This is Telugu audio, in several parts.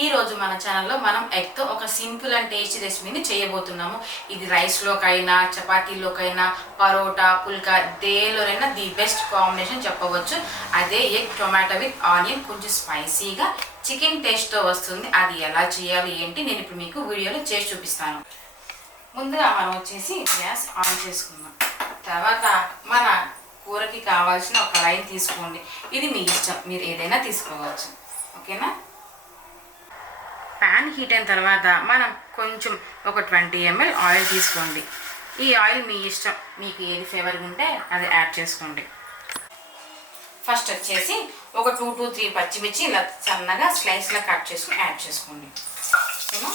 ఈ రోజు మన ఛానల్లో మనం ఎగ్తో ఒక సింపుల్ అండ్ టేస్టీ రెసిపీని చేయబోతున్నాము. ఇది రైస్లోకైనా, చపాతీలోకైనా, పరోటా, పుల్కా దేనిలోనైనా ది బెస్ట్ కాంబినేషన్ చెప్పవచ్చు. అదే ఎగ్ టొమాటో విత్ ఆనియన్, కొంచెం స్పైసీగా చికెన్ టేస్ట్తో వస్తుంది. అది ఎలా చేయాలి ఏంటి నేను ఇప్పుడు మీకు వీడియోలో చేసి చూపిస్తాను. ముందుగా మనం వచ్చేసి గ్యాస్ ఆన్ చేసుకుందాం. తర్వాత మన కూరకి కావాల్సిన ఒక కడాయి తీసుకోండి. ఇది మీ ఇష్టం, మీరు ఏదైనా తీసుకోవచ్చు. ఓకేనా? ప్యాన్ హీట్ అయిన తర్వాత మనం కొంచెం ఒక 20 ml ఆయిల్ తీసుకోండి. ఈ ఆయిల్ మీ ఇష్టం, మీకు ఏది ఫేవర్గా ఉంటే అది యాడ్ చేసుకోండి. ఫస్ట్ వచ్చేసి ఒక 2 to 3 పచ్చిమిర్చి ఇలా సన్నగా స్లైస్లా కట్ చేసుకుని యాడ్ చేసుకోండి. ఓకేనా?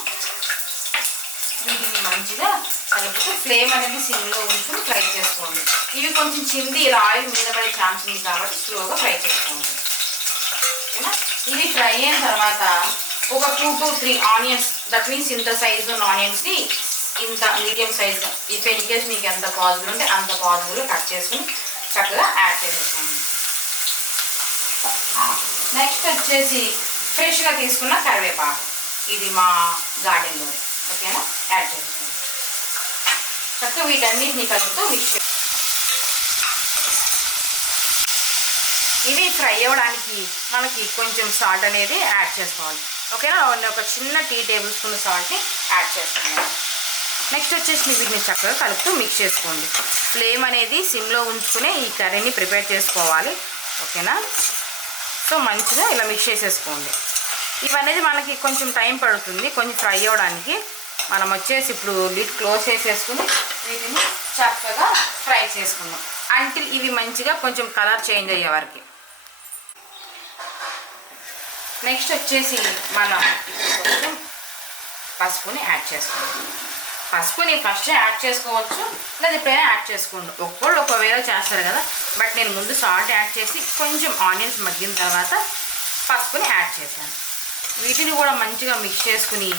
వీటిని మంచిగా కలుపుతూ ఫ్లేమ్ అనేది సిమ్లో ఉంచుకుని ఫ్రై చేసుకోండి. ఇవి కొంచెం చింది ఇలా ఆయిల్ మీద పడే ఛాన్స్ ఉంది కాబట్టి స్లోగా ఫ్రై చేసుకోండి. ఓకేనా? ఇవి ఫ్రై అయిన తర్వాత ఒక 2 to 3 ఆనియన్స్, దట్ మీన్స్ ఇంత సైజు ఆనియన్స్ని ఇంత medium size, if in case మీకు ఎంత పాసిబుల్ ఉంటే అంత పాసిబుల్ కట్ చేసుకుని చక్కగా యాడ్ చేసేసుకోండి. నెక్స్ట్ వచ్చేసి ఫ్రెష్గా తీసుకున్న కరివేపాకు, ఇది మా గార్డెన్లో. ఓకేనా? యాడ్ చేసుకోండి. చక్కగా వీటన్నిటిని కలుపుతూ మిక్స్ చేయండి. ఇవి ఫ్రై అవ్వడానికి మనకి కొంచెం సాల్ట్ అనేది యాడ్ చేసుకోవాలి. ఓకేనా? ఒక చిన్న టీ టేబుల్ స్పూన్ సాల్ట్ని యాడ్ చేసుకున్నాను. నెక్స్ట్ వచ్చేసి వీటిని చక్కగా కలుపుతూ మిక్స్ చేసుకోండి. ఫ్లేమ్ అనేది సిమ్లో ఉంచుకునే ఈ కర్రీని ప్రిపేర్ చేసుకోవాలి. ఓకేనా? సో మంచిగా ఇలా మిక్స్ చేసేసుకోండి. ఇవనేది మనకి కొంచెం టైం పడుతుంది కొంచెం ఫ్రై అవ్వడానికి. మనం వచ్చేసి ఇప్పుడు లిడ్ క్లోజ్ చేసేసుకుని వీటిని చక్కగా ఫ్రై చేసుకుందాం అంటిల్ ఇవి మంచిగా కొంచెం కలర్ చేంజ్ అయ్యే వరకు. నెక్స్ట్ వచ్చేసి మనం కొంచెం పసుపుని యాడ్ చేసుకోండి. పసుపుని ఫస్ట్ యాడ్ చేసుకోవచ్చు, లేదా ఎప్పుడైనా యాడ్ చేసుకోండి. ఒక్కళ్ళు ఒకవేళ చేస్తారు కదా, బట్ నేను ముందు సాల్ట్ యాడ్ చేసి కొంచెం ఆనియన్స్ మగ్గిన తర్వాత పసుపుని యాడ్ చేశాను. వీటిని కూడా మంచిగా మిక్స్ చేసుకుని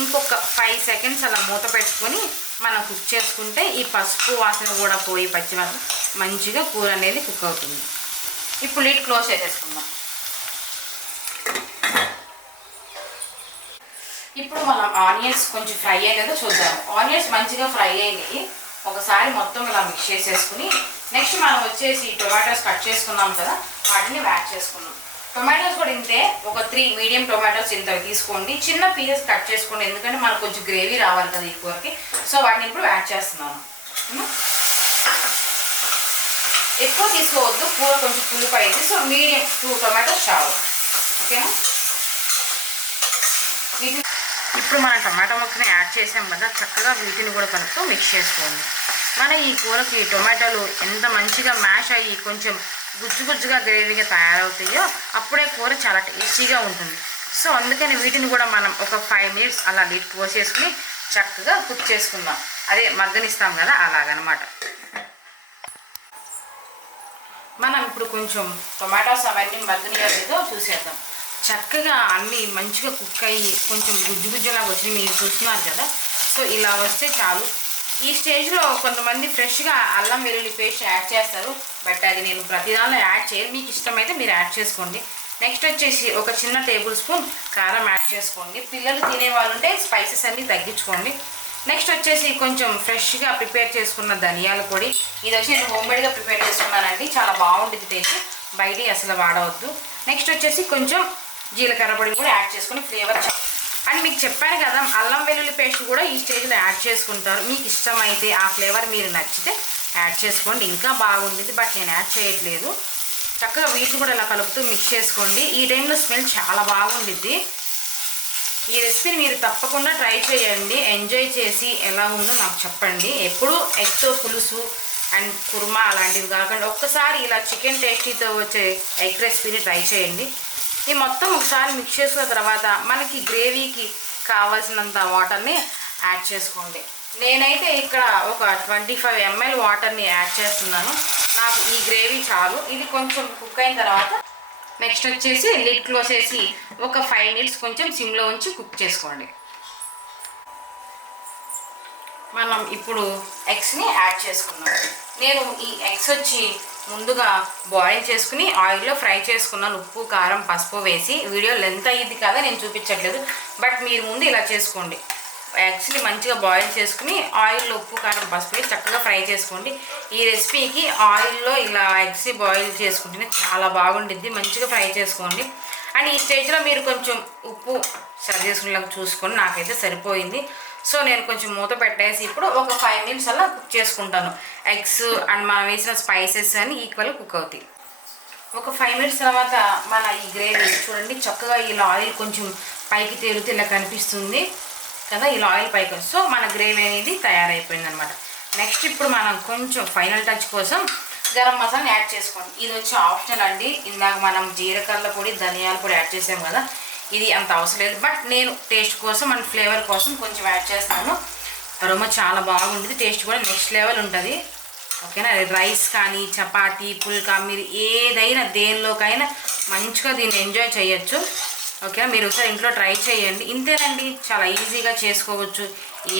ఇంకొక 5 seconds అలా మూత పెట్టుకొని మనం కుక్ చేసుకుంటే ఈ పసుపు వాసన కూడా పోయి పచ్చి వాసన మంచిగా కూర అనేది కుక్ అవుతుంది. ఇప్పుడు లిడ్ క్లోజ్ చేసేసుకుందాం. ఇప్పుడు మనం ఆనియన్స్ కొంచెం ఫ్రై అయ్యేదో చూద్దాం. ఆనియన్స్ మంచిగా ఫ్రై అయ్యి ఒకసారి మొత్తం ఇలా మిక్స్ చేసేసుకుని నెక్స్ట్ మనం వచ్చేసి టొమాటోస్ కట్ చేసుకున్నాం కదా, వాటిని యాడ్ చేసుకున్నాం. టొమాటోస్ కూడా ఇంతే, ఒక 3 మీడియం టొమాటోస్ ఇంత తీసుకోండి. చిన్న పీసెస్ కట్ చేసుకోండి, ఎందుకంటే మనకు కొంచెం గ్రేవీ రావాలి కదా ఈ కూరకి. సో వాటిని ఇప్పుడు యాడ్ చేస్తున్నాను. ఎక్కువ తీసుకోవద్దు, కూర కొంచెం పులుపు అయింది. సో మీడియం 2 టొమాటోస్ చాలు. ఓకేనా? వీటిని ఇప్పుడు మనం టొమాటో ముక్కని యాడ్ చేసాం కదా, చక్కగా వీటిని కూడా కలుపుతూ మిక్స్ చేసుకోండి. మన ఈ కూరకి టొమాటోలు ఎంత మంచిగా మ్యాష్ అయ్యి కొంచెం గుజ్జుగా గ్రేవీగా తయారవుతాయో అప్పుడే కూర చాలా టేస్టీగా ఉంటుంది. సో అందుకని వీటిని కూడా మనం ఒక 5 minutes అలా లిడ్ పోసేసుకుని చక్కగా కుక్ చేసుకుందాం. అదే మగ్గనిస్తాం కదా, అలాగనమాట. మనం ఇప్పుడు కొంచెం టొమాటోస్ అవన్నీ మగ్గనియో లేదో చూసేద్దాం. చక్కగా అన్నీ మంచిగా కుక్ అయ్యి కొంచెం గుజ్జులాగా వచ్చి మీరు చూస్తున్నారు కదా. సో ఇలా వస్తే చాలు. ఈ స్టేజ్లో కొంతమంది ఫ్రెష్గా అల్లం వెల్లుల్లి పేస్ట్ యాడ్ చేస్తారు, బట్ అది నేను ప్రతిదానిలో యాడ్ చేయాలి. మీకు ఇష్టమైతే మీరు యాడ్ చేసుకోండి. నెక్స్ట్ వచ్చేసి ఒక చిన్న టేబుల్ స్పూన్ కారం యాడ్ చేసుకోండి. పిల్లలు తినేవాళ్ళు ఉంటే స్పైసెస్ అన్నీ తగ్గించుకోండి. నెక్స్ట్ వచ్చేసి కొంచెం ఫ్రెష్గా ప్రిపేర్ చేసుకున్న ధనియాల పొడి, ఇది వచ్చి నేను హోమ్మేడ్గా ప్రిపేర్ చేసుకున్నానండి. చాలా బాగుంటుంది టేస్ట్, బయట అసలు వాడవద్దు. నెక్స్ట్ వచ్చేసి కొంచెం జీలకర్ర పొడి కూడా యాడ్ చేసుకుని ఫ్లేవర్. అండ్ మీకు చెప్పాను కదా, అల్లం వెల్లుల్లి పేస్ట్ కూడా ఈ స్టేజ్లో యాడ్ చేసుకుంటారు. మీకు ఇష్టమైతే ఆ ఫ్లేవర్ మీరు నచ్చితే యాడ్ చేసుకోండి, ఇంకా బాగుంటుంది. బట్ నేను యాడ్ చేయట్లేదు. చక్కగా వీటిని కూడా ఇలా కలుపుతూ మిక్స్ చేసుకోండి. ఈ టైంలో స్మెల్ చాలా బాగుంటుంది. ఈ రెసిపీని మీరు తప్పకుండా ట్రై చేయండి. ఎంజాయ్ చేసి ఎలా ఉందో నాకు చెప్పండి. ఎప్పుడు ఎగ్తో పులుసు అండ్ కుర్మా అలాంటివి కాకుండా ఒక్కసారి ఇలా చికెన్ టేస్టీతో వచ్చే ఎగ్ రెసిపీని ట్రై చేయండి. ఈ మొత్తం ఒకసారి మిక్స్ చేసుకున్న తర్వాత మనకి గ్రేవీకి కావాల్సినంత వాటర్ని యాడ్ చేసుకోండి. నేనైతే ఇక్కడ ఒక 25 ml వాటర్ని యాడ్ చేస్తున్నాను. నాకు ఈ గ్రేవీ చాలు. ఇది కొంచెం కుక్ అయిన తర్వాత నెక్స్ట్ వచ్చేసి లిడ్ క్లోజ్ చేసి ఒక 5 minutes కొంచెం సిమ్లో ఉంచి కుక్ చేసుకోండి. మనం ఇప్పుడు ఎగ్స్ని యాడ్ చేసుకున్నాం. నేను ఈ ఎగ్స్ వచ్చి ముందుగా బాయిల్ చేసుకుని ఆయిల్లో ఫ్రై చేసుకున్నాను, ఉప్పు కారం పసుపు వేసి. వీడియో లెంత్ అయ్యింది కదా నేను చూపించట్లేదు, బట్ మీరు ముందు ఇలా చేసుకోండి. యాక్చువల్లీ మంచిగా బాయిల్ చేసుకుని ఆయిల్లో ఉప్పు కారం పసుపు వేసి చక్కగా ఫ్రై చేసుకోండి. ఈ రెసిపీకి ఆయిల్లో ఇలా ఎగ్స్ బాయిల్ చేసుకుంటేనే చాలా బాగుండిద్ది. మంచిగా ఫ్రై చేసుకోండి. అండ్ ఈ స్టేజ్లో మీరు కొంచెం ఉప్పు సరి చేసుకునేలాగా చూసుకొని, నాకైతే సరిపోయింది. సో నేను కొంచెం మూత పెట్టేసి ఇప్పుడు ఒక 5 minutes అలా కుక్ చేసుకుంటాను. ఎగ్స్ అండ్ మనం వేసిన స్పైసెస్ అని ఈక్వల్గా కుక్ అవుతాయి. ఒక 5 minutes తర్వాత మన ఈ గ్రేవీ చూడండి చక్కగా ఇలా ఆయిల్ కొంచెం పైకి తేలితే ఇలా కనిపిస్తుంది కదా, ఇలా ఆయిల్ పైకి. సో మన గ్రేవీ అనేది తయారైపోయింది అనమాట. నెక్స్ట్ ఇప్పుడు మనం కొంచెం ఫైనల్ టచ్ కోసం గరం మసాలా యాడ్ చేసుకోండి. ఇది వచ్చి ఆప్షనల్ అండి. ఇందాక మనం జీలకర్ర పొడి ధనియాల పొడి యాడ్ చేసాం కదా, ఇది అంత అవసరం లేదు, బట్ నేను టేస్ట్ కోసం అండ్ ఫ్లేవర్ కోసం కొంచెం యాడ్ చేస్తాను. అరోమా చాలా బాగుంటుంది, టేస్ట్ కూడా నెక్స్ట్ లెవెల్ ఉంటుంది. ఓకేనా, రైస్ కానీ చపాతీ పుల్కా మీరు ఏదైనా దేనిలోకైనా మంచిగా దీన్ని ఎంజాయ్ చేయొచ్చు. ఓకేనా, మీరు ఒకసారి ఇంట్లో ట్రై చేయండి. ఇంతేనండి, చాలా ఈజీగా చేసుకోవచ్చు.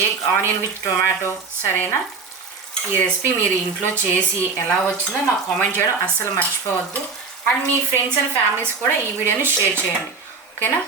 Egg onion with tomato. సరేనా, ఈ రెసిపీ మీరు ఇంట్లో చేసి ఎలా వచ్చిందో నాకు కామెంట్ చేయడం అస్సలు మర్చిపోవద్దు. And me friends and families కూడా ఈ వీడియోని షేర్ చేయండి. ఓకేనా.